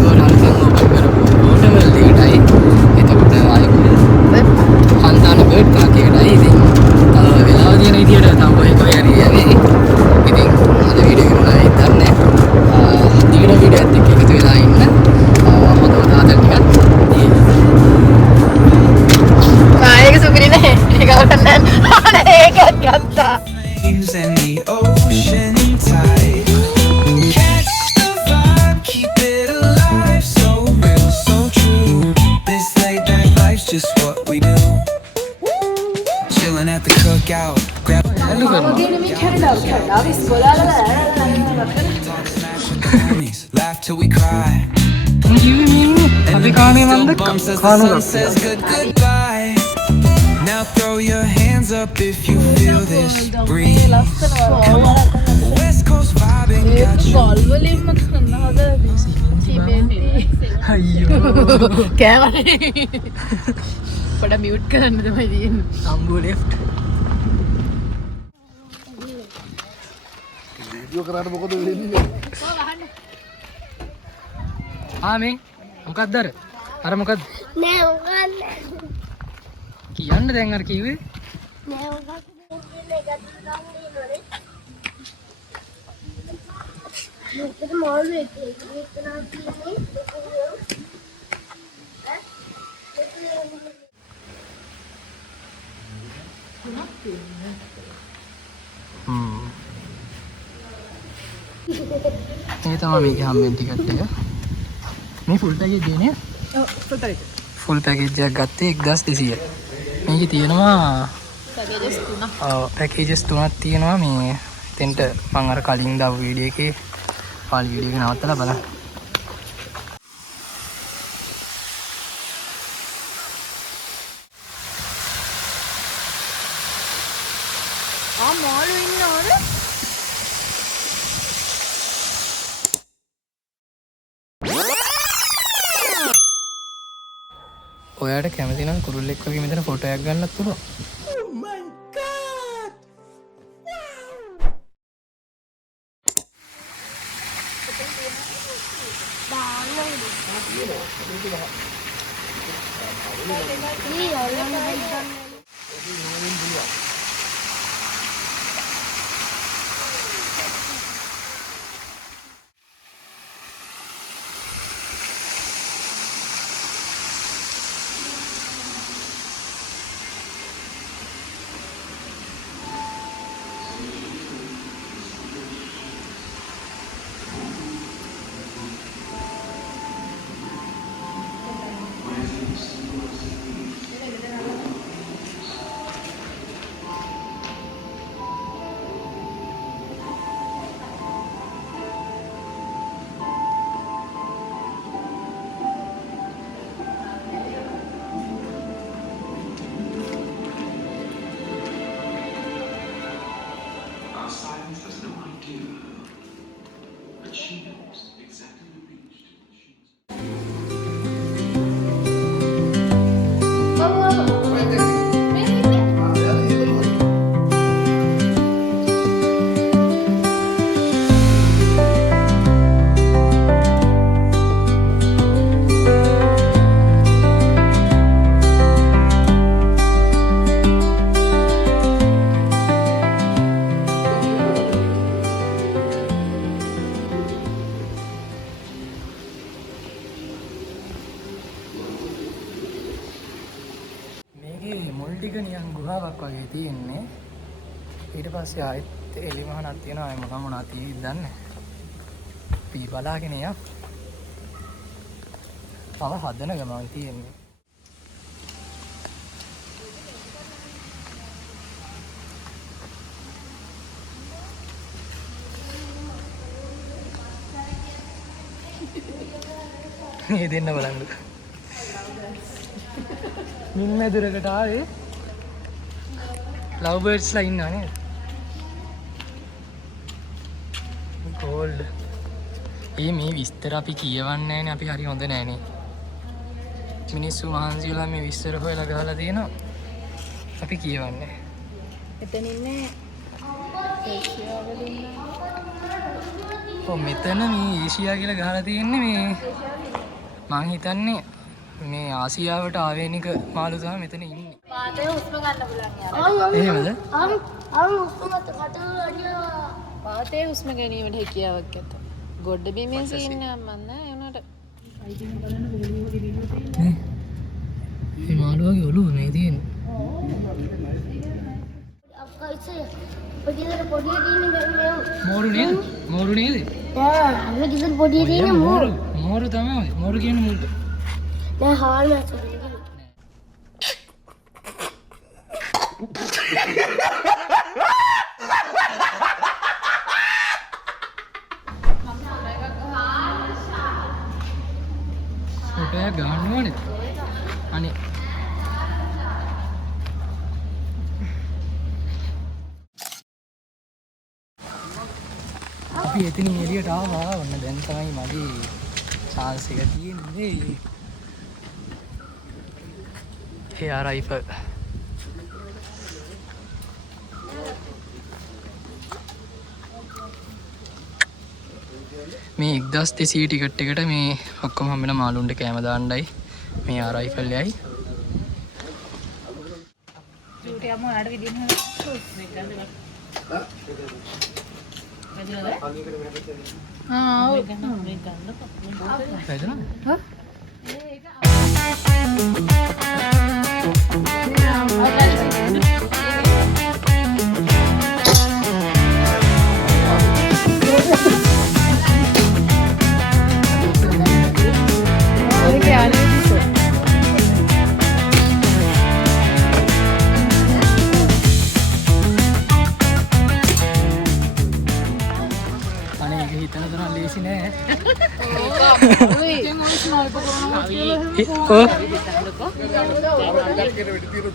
ගෝරන්තෙන් open කරපු හෝටවල් එකටයි. එතකොට ආයෙත් හන්තාන බර්ඩ් පාක් එකටයි. ඉතින් වෙලාව තියෙන විදියට තව කොහේ හරි යන්නේ. ඉතින් අද වීඩියෝ එක නයි දන්නේ. දිගට වීඩියෝ එකත් එක්ක එකතු වෙලා ඉන්න. හොඳ තාතල් ටිකක් ඒක සුපිරි නේ. ඒක අවුලක් නෑ. ඒකත් ගත්තා. And the ocean tide catch the vibe, keep it alive, so real, so true. This laid back life's just what we do. Chilling at the cookout, grab homies, laugh till we cry. And the beat still bumps as the sun says goodbye. Now throw your hands up if you feel this breeze. Come on, West Coast vibing, got you. කෑවනේ. පොඩ mute කරන්න තමයි තියෙන්නේ. අම්බු left. Video කරාට මොකද වෙන්නේ? මේ මොකක්ද අර මොකක්ද නෑ මොකක්ද කියන්න දැන් අර කිව්වේ නෑ මොකක්ද මොකද මොල් එකේ විතරක් ඒ තමයි මේකේ හම්බෙන ටිකට් එක මේ ෆුල් පැකේජ් දෙන්නේ ඔව් ෆුල් පැකේජ්. ෆුල් පැකේජ් එකක් ගත්තේ 1200 මේකේ තියෙනවා පැකේජස් තුනක්. පැකේජස් තුනක් තියෙනවා මේ එතෙන්ට මම අර කලින් දාපු වීඩියෝ එකේ පාලි වීඩියෝ එක නවත්තලා බලන්න මාළු ඉන්නවනේ. ඔයාට කැමති නම් කුරුල්ලෙක් වගේ මෙතන ෆොටෝ එකක් ගන්නත් පුළුවන්. මුල් ටික නිකන් ගුහාවක් වගේ තියෙන්නේ. ඊට පස්සේ ආයෙත් එලිමහනක් තියෙනවා. අය මොනවා තියෙයිද දන්නේ. අපි බලාගෙන යමු. තව හදන ගමන් තියෙන්නේ. මේ දෙන්න බලන්න. මින්මැදුරකට ආවේ ලව් බර්ඩ්ස්ලා ඉන්නවා නේද? ගෝල්ඩ්. මේ විස්තර අපි කියවන්නේ නැහැනේ. අපි හරි හොඳ නැහැනේ. මිනිස්සු මහන්සි වෙලා මේ විස්තර හොයලා ගහලා තියෙනවා. අපි කියවන්නේ. එතන ඉන්නේ ඒෂියා වල ඉන්න ඔව් මෙතන මේ ඒෂියා කියලා ගහලා තියෙන්නේ මේ මං හිතන්නේ මේ ආසියාවට ආවේනික මාළු තමයි මෙතන ඉන්නේ. පාතේ උස්ම ගන්න පුළුවන් යාර. එහෙමද? උස්මත් කටවලිය පාතේ උස්ම ගැනීමට හැකියාවක් ඇත. ගොඩ බිමේ සීන් නම් නෑ ඒ උනට. මේ මාළුවාගේ ඔළුව මේ තියෙන්නේ. අක්කා ඉතින් පොඩියට පොඩිය තියෙන මේ මෝරු නේද? මෝරු නේද? අර කිසි පොඩිය තියෙන මෝරු. මෝරු තමයි. මෝරු කියන්නේ මුල්ට. නෑ හාල් නැතුව. ෆොටෝයක් ගන්න ඕනේ. අනේ අපි එතනින් එළියට ආවා. ඔන්න දැන් තමයි මගේ chance එක තියෙන්නේ. එයා රයිෆල්. මේ 1200 ටිකට් එකට මේ ඔක්කොම හම්බෙන මාළුන්ට කෑම දාන්නයි මේ ආ රයිෆල් යයි. ජූටි අම්ම ඔයාලට විදින්න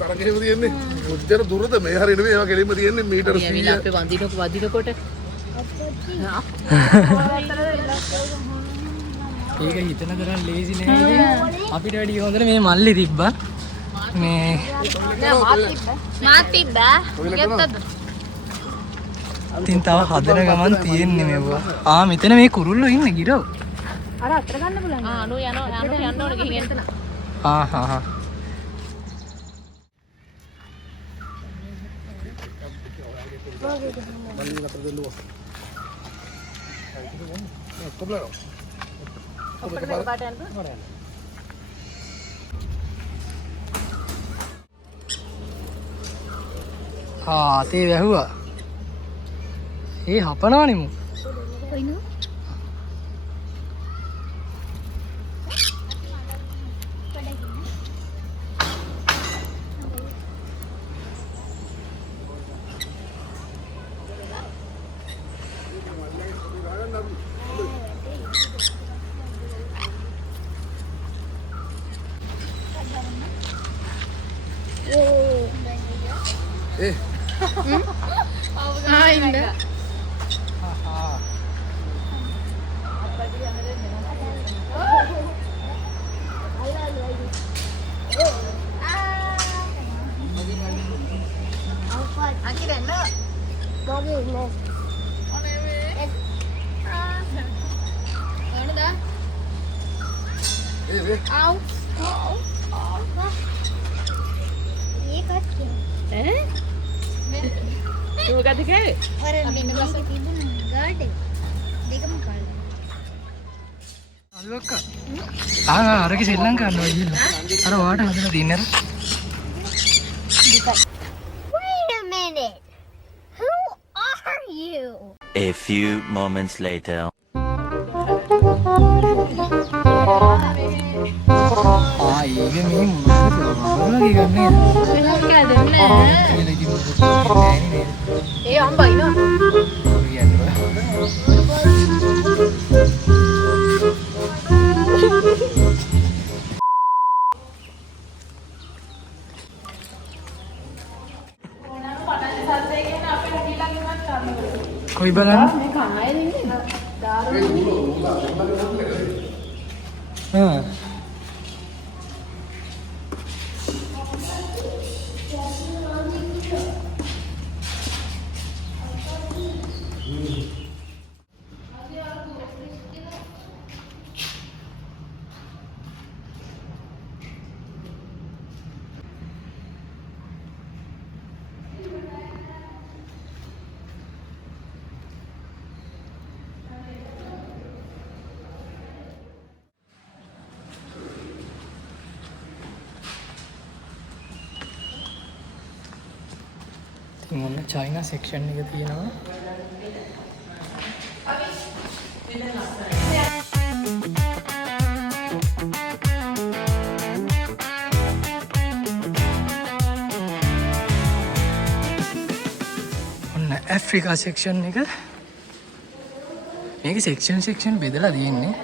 තරගෙම තියෙන්නේ මුද්දර දුරද මේ හරියට නෙමෙයි ඒවා කෙලින්ම තියෙන්නේ මීටර 100 අපේ වදිනකොට ඒක හිතන තරම් ලේසි නෑ. අපිට වැඩි හොඳට මේ මල්ලි තිබ්බා. මේ මාත් තිබ්බා. ගෙත්තද? ඉතින් තව හදන ගමන් තියෙන්නේ මේවා. මෙතන මේ කුරුල්ලෝ ඉන්නේ ගිරෝ. අර අතර ගන්න පුළුවන්. අනු යන්න ඕන ගිහින් එන්න. හා අතේ වැහුවා. ඒ හපනවනේ මු. අරක ශ්‍රී ලංකාවේ ඉන්නවා. අර වාට හදලා දින්නර. Wait a minute. Who are you? A few moments later. ඒක මේ මොනවද ගන්නේ? ඒ අම්බයිනවා. කොයි බලන්න? මොන චයිනා සෙක්ෂන් එක තියෙනවා. ඔන්න ඇෆ්‍රිකා සෙක්ෂන් එක. මේක සෙක්ෂන් බෙදලා තියෙන්නේ.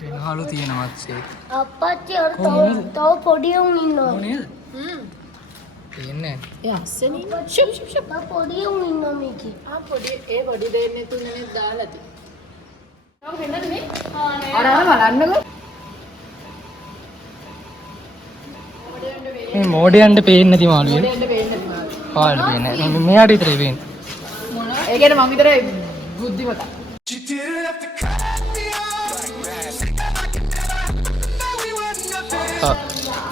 පෙනහළු තියෙනවත් සේ. අප්පච්චි අර තව පොඩි උන් ඉන්නවා. නේද? තියෙන්නේ. ඒ අස්සනේ ෂුප් ෂුප් ෂුප් තව පොඩි උන් ඉන්නවා මේකේ. පොඩි ඒ පොඩි දෙන්නේ තුනේ දාලා තියෙනවා. ඔව් වෙන්නද මේ? අර බලන්නකෝ. මේ මෝඩයන්ට පේන්නේ නැති මාළුවේ. දෙන්න වෙන්න තිබුණා. කාල් පේන්නේ නැහැ. මෙයාට විතරයි පේන්නේ. මොනවා? ඒ කියන්නේ මං විතරයි බුද්ධිමතා. You didn't have to cut me off. Now we were nothing.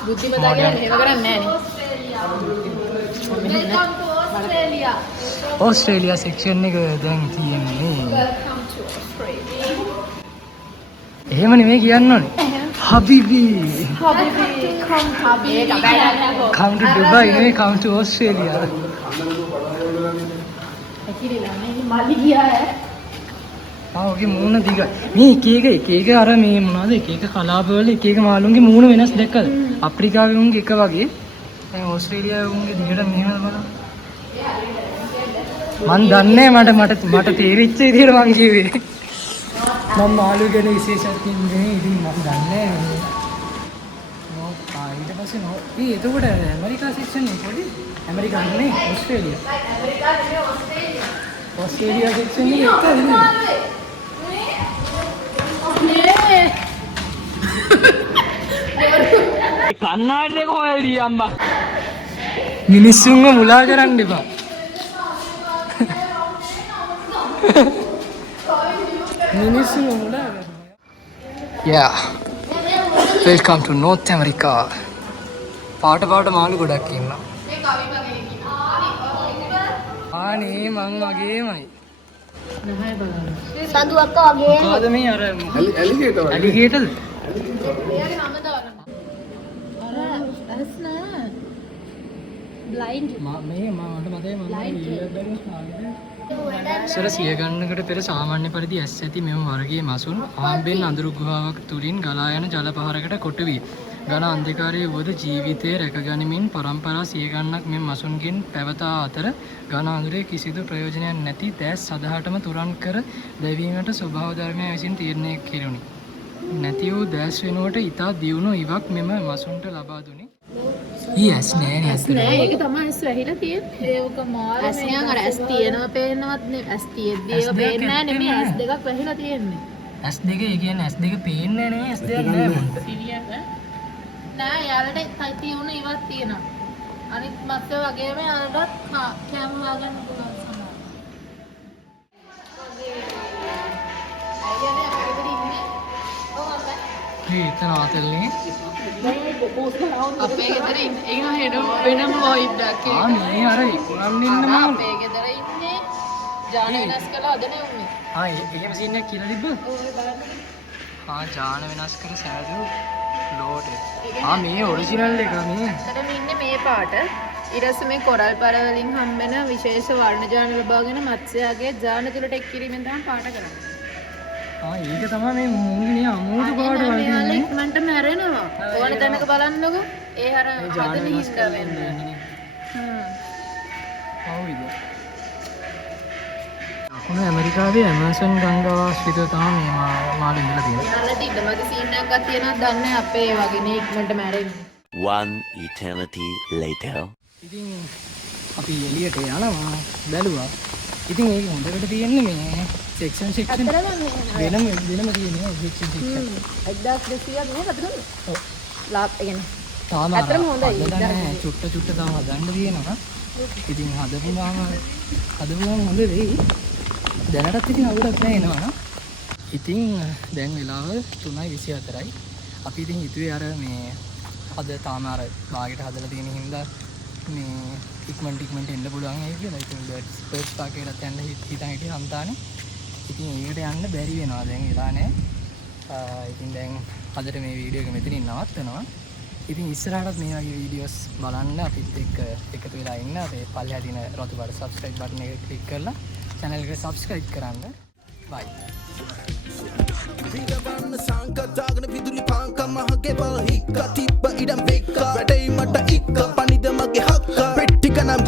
බුද්ධිමතා කියන්නේ එහෙම කරන්නේ නැහැ ඕස්ට්‍රේලියා සෙක්ෂන් එක දැන් තියෙන්නේ. එහෙම නෙමෙයි කියන්න ඕනේ. හබිබි. Come to Dubai, නෙමෙයි come to Australia. ඔගේ මූණ දිගයි. මේ එක එක අර මේ මොනවද එක එක කලාපවල එක එක මාළුන්ගේ මූණ වෙනස් දැක්කද? අප්‍රිකාවේ උන්ගේ එක වගේ. දැන් ඕස්ට්‍රේලියාවේ උන්ගේ දිගට මෙහෙම බලන්න. මන් දන්නේ මට තේරිච්ච විදිහට මං කිව්වේ. මම මාළු ගැන විශේෂයක් කියන්නේ ඉතින් මම දන්නේ නැහැ. ඊට පස්සේ නෝ එතකොට ඇමරිකා සෙක්ෂන් එක පොඩි ඇමරිකා නෙමෙයි ඕස්ට්‍රේලියා. ඕස්ට්‍රේලියා සෙක්ෂන් එක කන්නාඩි එක හොයදී අම්මා. මිනිස්සුන්ව මුලා කරන්න එපා. මිනිස්සුන්ව මුලා කරන්න. Yeah. Welcome to North America. පාට මාළු ගොඩක් ඉන්නවා. මේ කවි වගේ ඉන්නවා. ආනේ මං වගේමයි. නැහැ බලන්න. සඳු අක්කා වගේ. මොකද මේ අර ඇලිගේටර් ඇලිගේටර්ද? එයාගේ නම දාන්න. අර ඇස්නා. බ්ලයින්ඩ්. මේ මට මතකයි මම සර සිය ගන්නකට පෙර සාමාන්‍ය පරිදි ඇස් ඇති මෙම වර්ගයේ මසුන් ආම්බෙන් අඳුරු ගුහාවක් තුලින් ගලා යන ජල පහරකට කොටු වී ඝන අන්ධකාරයේ වුවද ජීවිතය රැකගනිමින් පරම්පරා සිය ගණනක් මෙම මසුන්ගෙන් පැවතා අතර ඝන අඳුරේ කිසිදු ප්‍රයෝජනයක් නැති දැස් සදහටම තුරන් කර දැවීමට ස්වභාව ධර්මය විසින් තීරණය කෙරුණි. නැති වූ දැස් වෙනුවට ඊතා දියුණු ඉවක් මෙම මසුන්ට ලබා දුනි. Yes, නෑ නෑ ඒක තමයි ඇස් වැහිලා තියෙන්නේ. ඒක මාර ඇස් නිකන් අර ඇස් තියෙනවා පේන්නවත් නේ ඇස් තියෙද්දි ඒක පේන්නේ නෑ නෙමෙයි ඇස් දෙකක් වැහිලා තියෙන්නේ. ඇස් දෙක ඒ කියන්නේ ඇස් දෙක පේන්නේ නෑ ඇස් දෙක නෑ මොන්ට. සිවියක් නෑ යාලට තියුණු ඉවක් තියෙනවා. අනිත් මත්ත වගේම යාලටත් කැම් හොයාගන්න පුළුවන් සමහර. අයියනේ අපිට ඉන්නේ. ඔව් අම්මා. එතන ආතල්නේ. අපේ ගෙදර ඉන්න ඒක හෙඩ වෙනම වයිබ් එකක් මේ අර ඉක්ුණම් ඉන්න මම අපේ ගෙදර ඉන්නේ ජාන වෙනස් කළා අද නේ උන්නේ එහෙම සීන් එකක් කියලා තිබ්බ ඔය බලන්න ජාන වෙනස් කර සෑදු ලෝඩ් මේ ඔරිජිනල් එක මේ ඇත්තටම ඉන්නේ මේ පාට ඊට පස්සේ මේ කොරල් පර වලින් හම්බෙන විශේෂ වර්ණ ජාන ලබාගෙන මත්ස්‍යයාගේ ජාන තුලට එක් කිරීමෙන් තමයි පාට කරන්නේ ඒක තමයි මේ මූණේ අමුතු පාට වල තියෙන්නේ ඉක්මනට මැරෙනවා ඕන තැනක බලන්නකෝ ඒ අර හදන හිස්ක වෙන්නේ හවුද අකුණ ඇමරිකාවේ ඇමසන් ගංගාව ආශ්‍රිතව තමයි මේ මාළු ඉඳලා තියෙන්නේ යාළුවට ඉඩමගේ සීන් එකක් තියෙනවද දන්නේ අපේ වගේ නේ ඉක්මනට මැරෙන්නේ One eternity later. ඉතින් අපි එළියට යනවා බැලුවා. ඉතින් ඒක හොඳකට තියෙන්නේ මේ සෙක්ෂන් වෙනම තියෙනවා සෙක්ෂන් 1200ක් නේ අපිට දුන්නේ. ඔව්. ලාප් කියන්නේ තාම අතරම හොඳයි. හදලා නැහැ. චුට්ට තාම හදන්න තියෙනවා. ඉතින් හදපුවාම හොඳ වෙයි. දැනටත් ඉතින් අවුලක් නැහැ එනවා. ඉතින් දැන් වෙලාව 3:24යි. අපි ඉතින් හිතුවේ අර මේ අද තාම අර බාගෙට හදලා තියෙන හින්දා මේ ඉක්මනට එන්න පුළුවන් ඒ කියලා. ඉතින් බර්ඩ්ස් පාක් එකකට යන්න හිතන් හිටිය හන්තානේ. ඉතින් ඒකට යන්න බැරි වෙනවා දැන් වෙලා නැහැ. ඉතින් දැන් අදට මේ වීඩියෝ එක මෙතනින් නවත්වනවා. ඉතින් ඉස්සරහටත් මේ වගේ වීඩියෝස් බලන්න අපිත් එක්ක එකතු වෙලා ඉන්න. අපේ පල්ලෙහා තියෙන රතු පාට subscribe button එක ක්ලික් කරලා channel එකට subscribe කරන්න. bye. විරවන්න සංකතාගෙන විදුලි පාංක මහගේ බල හික්ක තිබ්බ ඉඩම් වෙක්ක වැඩයි මට ඉක්ක පනිද මගේ හක්ක පෙට්ටික නම්